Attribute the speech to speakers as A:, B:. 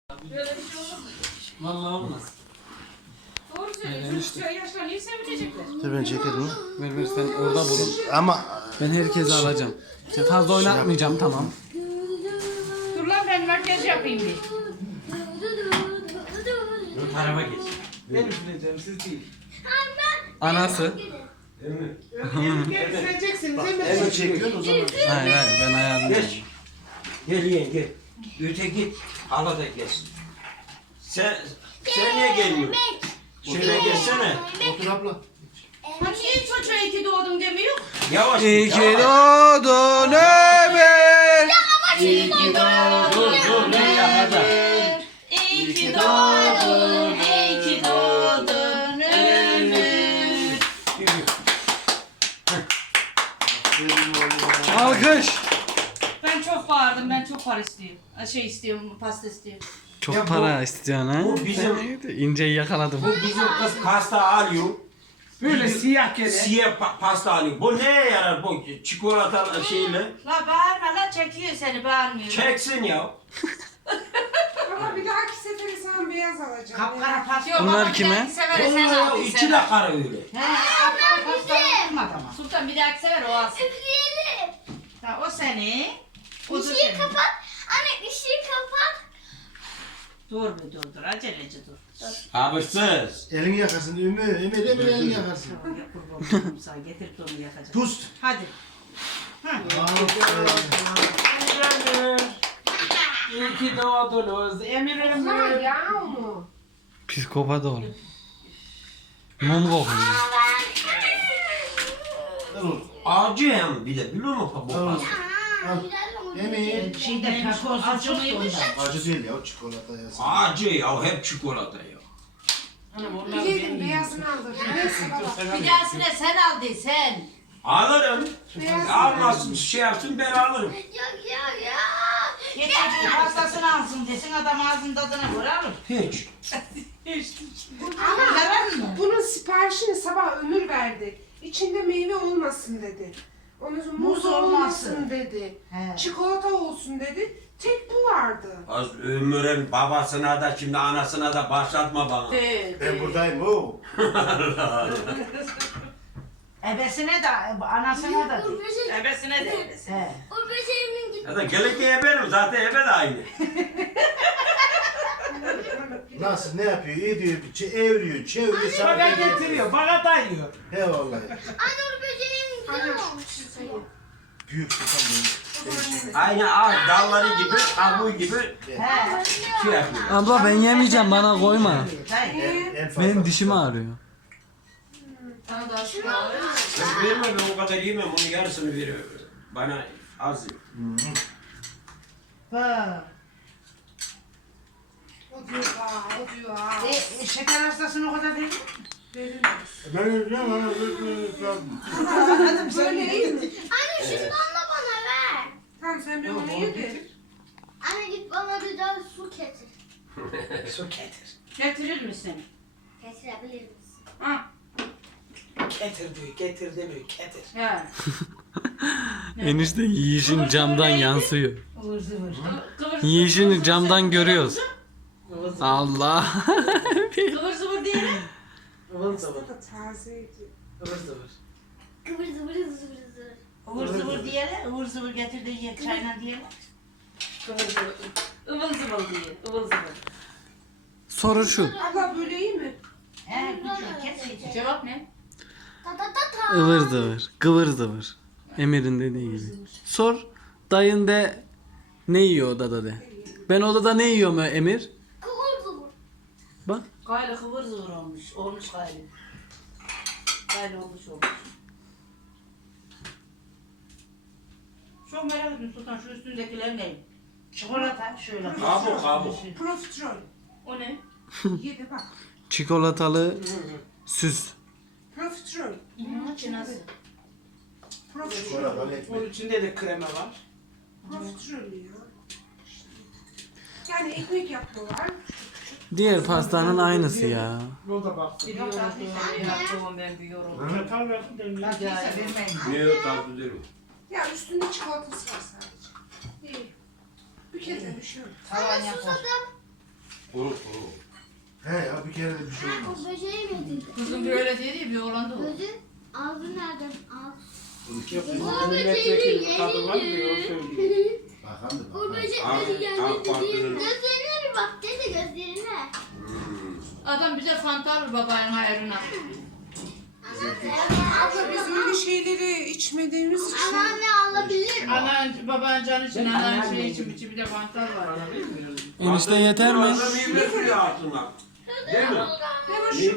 A: Böyle bir şey olur mu?
B: Vallahi olmaz.
A: Doğru söylüyorsun. Çocuk yaşlanıyor sevinecekler.
C: Ben çekerim.
B: Ver sen orada bulun.
C: Ama
B: Ben herkese alacağım. Sen fazla oynatmayacağım tamam.
A: Dur lan ben makyaj yapayım bir.
D: Bu tarafa geç.
E: Ben üfleyeceğim, siz değil.
B: Anası.
E: Gel üfleyeceksiniz,
C: evet çekiyorsun o zaman.
B: Hayır ben ayarlayacağım.
D: Geç. Gel yeğen gel. Öte git. Hala da gelsin. Sen niye gelmiyorsun? Şöyle gelsene.
C: Otur abla.
A: Ha niye çocuğa iki doğdum demiyor?
D: Yavaş
B: İyi
D: git.
B: ki
D: Yavaş.
B: doğdun Ömer.
D: İyi ki doğdun. Ne yapacak?
A: İyi ki doğdun, iyi ki doğdun Ömür.
B: Alkış.
A: Ben çok bağırdım, ben çok para istiyorum. Şey istiyorum, pasta istiyorum.
B: Çok
D: Ya bu-
B: para istiyorsun ha?
D: bu bizim-
B: Ben İnceyi yakaladım.
D: Bu bizim kız pasta alıyor.
E: Böyle siyah kere.
D: Siyah pasta alıyor. Bu neye yarar bu çikolata şeyle?
A: La bağırma la çekiyor seni bağırmıyor.
D: Çeksin ya.
E: Ama bir dahaki sefere sen beyaz alacaksın.
A: Kapkara pasta. Yok,
B: Bunlar
A: baba,
B: kime?
A: kendi sever, sen
D: Onlar
A: al,
D: içi
A: sen
D: de
A: al.
D: kara öyle.
A: He, kapkara pasta unutma tamam. Sultan bir dahaki sefer o alsın.
F: Üfleyelim.
A: Ha, o seni. O da
F: Işığı
A: senin.
F: kapat. Anne ışığı kapat.
A: Dur be dur, aceleci dur.
D: Sabırsız.
C: Elini yakarsın Ömür elini yakarsın.
A: Tamam ya kurban olayım sana getirip de onu yakacağım.
C: Tust.
A: Hadi.
E: İyi ki doğdunuz. Emir Ömür. Ya onu.
B: Psikopat oğlum. Mum kokuyor.
C: Dur.
D: Acı hem bir de biliyor musun bu
C: Tamam.
D: pasta?
C: Al. Emir.
A: Şeyde kakaosu çok ondan.
C: Acı değil ya çikolata ya.
D: Acı ya hep çikolata ya.
E: Yedim beyazını aldım. Neyse baba.
A: Bir dahasine sen al de sen.
D: Alırım.
E: Beyaz
D: Almasın şey yapsın ben alırım.
F: Ya.
A: Git çocuğun pastasını alsın desin adam ağzının tadına göre alır.
D: Hiç.
E: Ama
A: Yarar mı?
E: bunun siparişini sabah Ömür verdi. İçinde meyve olmasın dedi. Ondan sonra muz
A: Muz olmasın.
E: olmasın dedi.
A: He.
E: Çikolata olsun dedi. Tek bu vardı.
D: Az Ömür'ün babasına da şimdi anasına da başlatma bana.
C: Ben buradayım o.
A: Ebesine de anasına da de.
F: Urbuşa.
A: Ebesine de ebesine. He.
F: Urbuşa emin git.
D: Ya da gelirken benim zaten ebe de aynı.
C: Nasıl ne yapıyor? Ediyor, evriyor, çeviriyor. sana
E: Bana
C: veriyor.
E: getiriyor, bana dayıyor.
C: He vallahi.
F: Anne urbuşa emin
E: Anne
F: gidiyor.
E: çok güzel.
C: Büyük tutam
D: Aynı ağaç dalları gibi, kabuğu gibi
A: He.
D: şey yapıyor.
B: Abla ben yemeyeceğim bana koyma.
A: Dayı.
C: En fazla.
B: Benim dişim ağrıyor.
A: Sana da şu al.
D: Ben vermem ben o kadar yemem onun yarısını veriyor. Bana az.
A: Bak.
E: O diyor aa, o diyor aa.
A: Şeker hastasını o kadar değil mi?
E: Verilmez.
C: Ben öleceğim ama
E: Böyle iyi mi?
F: Anne şundan da bana ver.
E: Tamam sen bir onu ye de.
F: Anne git bana bir daha su getir.
E: Su getir.
A: Getirir misin?
F: Getirebilir misin?
A: Ha.
E: Getir diyor, getir demiyor, getir.
A: He.
B: Enişte yiyişin camdan yansıyor.
A: Ivır zıvır.
B: Yiyişini camdan görüyoruz. Allah.
A: Kıvır zıvır diyelim.
E: Vın zıvır. Da tazeydi. Vın zıvır.
F: Kıvır zıvır zıvır zıvır.
A: Ivır zıvır diyelim. Ivır zıvır getir de ye çayla diyelim. Kıvır zıvır. Ivıl zıvıl diye. Ivıl zıvır.
B: Soru şu.
E: Abla böyle iyi mi?
A: He küçük kes yiyecek. Cevap ne?
F: Ta ta ta ta.
B: Ivır zıvır. Kıvır zıvır. Emir'in dediği gibi. Sor. Dayın de ne yiyor odada de. Ben odada ne yiyorum Emir?
F: Kıvır zıvır.
B: Bak.
A: Gayrı kıvır zıvır olmuş. Olmuş gayrı. Gayrı olmuş. Çok merak ettim Sultan şu üstündekiler ne? Çikolata şöyle.
D: Kabuk.
E: Profiterol.
A: O ne?
E: Ye de bak.
B: Çikolatalı süs.
E: Profiterol.
A: Çinası.
E: Profiterol. Onun içinde de krema var. Profiterol ya. Yani ekmek yapıyorlar.
B: Diğer pastanın aynısı ya.
E: Yolda baktım.
A: Bir yoruldum, ben bir yoruldum.
E: Çatal verdim de.
A: Hadi vermeyin.
D: Niye tatlı değil mi?
E: Ya üstünde çikolatası var sadece. İyi. Bir kere bir şey yok.
A: Tavan
F: Anne
A: yapar.
F: susadım.
C: He ya bir kere de bir şey olmaz.
F: O böceği mi yedin?
A: Kızım böyle dedi ya bir oğlan da o.
F: Böceği ağzı nereden? Ağzı.
E: Yok,
F: O
E: milletvekili kadın var ya o söylüyor.
C: Bakan da
F: O
C: bakan.
F: böcekleri geldi
D: bak
F: diye.
D: kızım.
F: Gözlerine bir bak dedi gözlerine.
A: Adam bize fanta alır babanın ayarına.
G: Abla biz öyle şeyleri içmediğimiz için.
F: Anneanne alabilir mi?
A: Anan babanın canı için anan şey için bir de fanta var.
B: Enişte yeter mi?
D: Biraz da meyve suyu altına. Değil mi?
G: Ne var şu